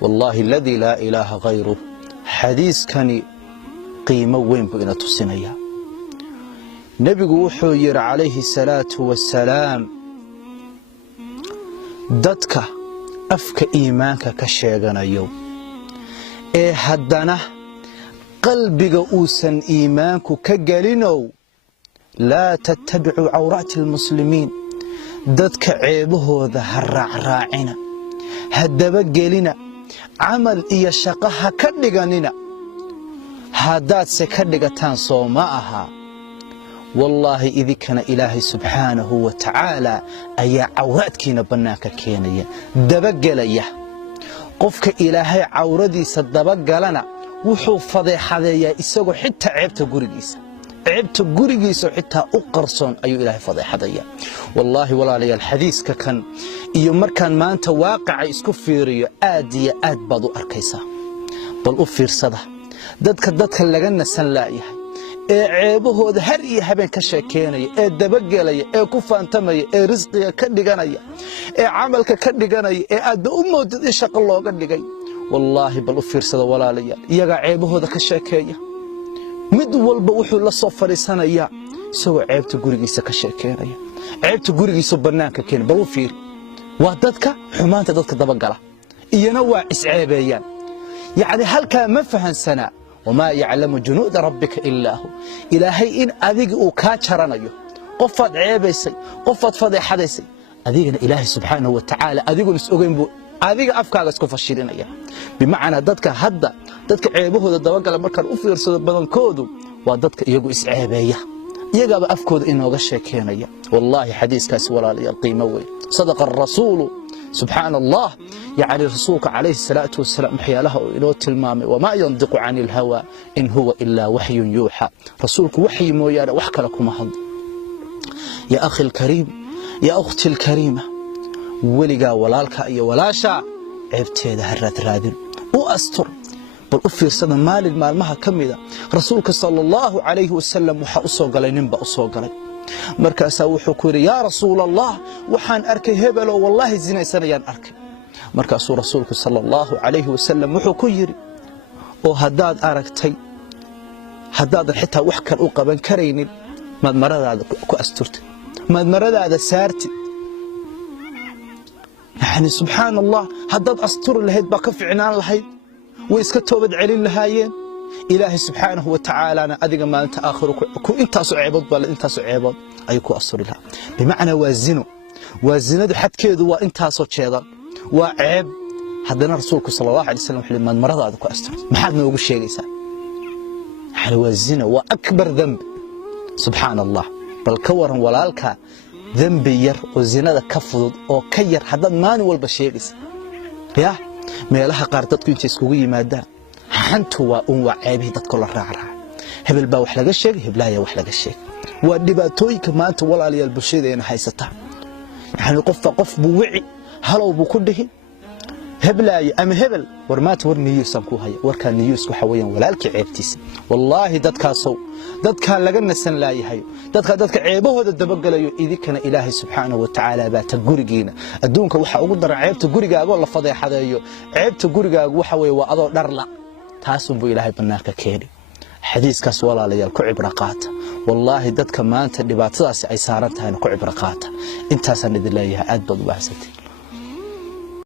والله الذي لا إله غيره حديث كان قيمة وين بقنا تصنيا نبي وحير عليه الصلاة والسلام دتك أفك إيمانك كشيغنا يوم هدنا قلبك أوسن إيمانك كجلينو لا تتبعوا عورات المسلمين دتك عيبه ظهر راعنا هدبك جلينا عمل إيا شقها كدغاننا هادات سكدغتان صوماها والله إذا كان إلهي سبحانه وتعالى أي عوراتكينا بناك كينيا دبقليا قفك إلهي عوردي سدبقلنا وحو فضيحة إساقو حتى عيبت قرقيس حتى أقرصون أي إلهي فضيحة والله ولا لي الحديث كان إيو مركان ما أنت واقع إسكفيري آدي بادو أركيسا بل أفير صده دادك اللغن سنلائيه عيبه هر iyo habeen ka sheekeynaya dabagalaya ku faantamaya risqiga ka dhiganaya amalka ka dhiganaya aad u moodid in shaqo looga dhigay wallahi bal u fiirsada walaalayaal iyaga ceebahooda ka sheekeeya mid walba wuxuu la soo fariisanaya isagoo ceebta gurigiisa ka sheekeynaya ceebta gurigiisa banaanka keen bal u fiir waa dadka xumaanta dadka dabagala iyana waa isceebeeyaan yaani halka ma fahansana وما يعلم جنود ربك إلا هو إلهي إن أذيك وكاتشرنايو قفت عيبيسي قفت فضيحديسي أذيكنا إلهي سبحانه وتعالى أذيك نسوقين بو أذيك أفكار اسكو فشيرينيا بمعنى ددك هدا ددك عيبه ددبقل markan u fiirsado badankoodu waa dadka iyagu isceebeeya iyaga afkooda inooga sheekeynaya wallahi xadiiskaas walaalayaal qiimo weyn sadaqa ar-rasuul سبحان الله يعني رسولك عليه الصلاة والسلام حياله إلى تلمامه وما ينطق عن الهوى إن هو إلا وحي يوحى رسولك وحي مويانا وحكى لكم هذا يا أخي الكريم يا أختي الكريمة ولقى ولالك أي ولاشا عبتي هرات رادن وأستر بل أفير سنة مال مها كمذا رسولك صلى الله عليه وسلم وحا أصوغ لي ننبأ أصوغ لي markaas wuxuu ku yiri yaa rasuulallah waxaan arkay hebelo wallahi zinaysanayaan arkay markaas rasuulku sallallahu alayhi wasallam wuxuu ku yiri oo hadaad aragtay hadaad xitaa wax kale u qaban kareynin mad maradaada ku asturtay mad maradaada saartay yani subhanallah hadaad astur lahayd ba ka fiicnaan lahayd way iska toobad celin lahaayeen إلهي سبحانه وتعالى أنا أذيك ما أنت آخرك أنت عباد بل أنت عباد أيكو أصر لها بمعنى وازنه حد كذا وأنت صوت شيطان وعيب حدنا رسولك صلى الله عليه وسلم لما المرض هذا كأستر ما حد نقول شيء ليس حلو وازنه وأكبر ذنب سبحان الله بل كورا ولا لك ذنب ير وزنا كفض أو كير حد ما نقول بشيء ليس يا ما لها قارتك أنت سكوي ماذا حنتوا وعيبه dadka la raacraa hebel baa wax laga sheegay heblaaya wax laga sheegay waa dhibaatooyinka maanta walaalayaal bulshadeena haysata yani qof buu wici halow buu ku dhihi heblaaya ama hebel war maanta war niyuusan ku haya warka niyuus waxa weeyaan walaalkii ceebtiisa wallahi dadka laga nasan laayahay dadka ceebahooda dabagalayo idinkana ilaahay subhanahu wa ta'ala baa ta gurigeena adduunka waxa ugu daran ceebta gurigaaga la fadeexadeeyo ceebta gurigaaga waxa weey waa adoo dhar la تاسم بو إلهي بناك كيري حديث كاس ولا ليال كعب رقاته والله ددك ما أنت دباتداس أي سارنتها كعب رقاته انت سند الله أدبض بحثتي